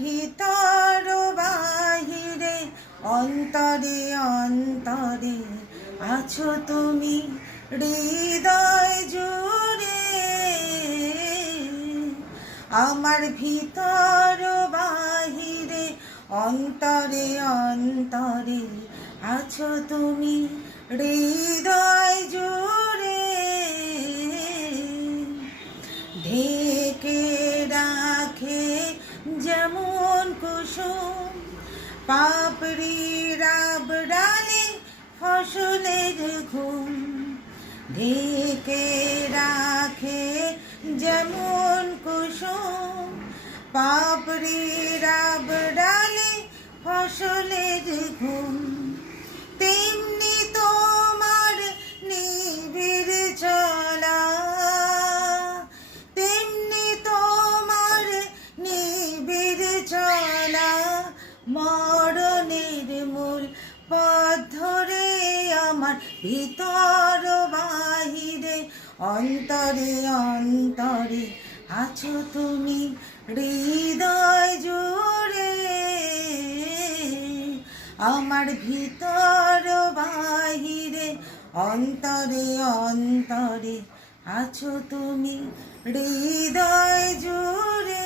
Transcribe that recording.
ভিতর বাহিরে অন্তরে অন্তরে আছো তুমি হৃদয় জুড়ে। আমার ভিতর বাহিরে অন্তরে অন্তরে আছো তুমি হৃদয় জুড়ে। ঢেকে রাখে যেমন কুসুম পাপড়ি রাবড়ালে ফসলের ঘুম। ঢেকে রাখে যেমন কুসুম পাপড়ি রাবড়ালে ফসলের ঘুম। তেমনি তোমার নিবিড় চলা, তেমনি তোমার নিবিড় চলা মরণের মূল পথ ধরে। আমার ভিতর বাহিরে অন্তরে অন্তরে আছো তুমি হৃদয় জুড়ে। আমার ভিতর বাহিরে অন্তরে অন্তরে আছো তুমি হৃদয় জুড়ে।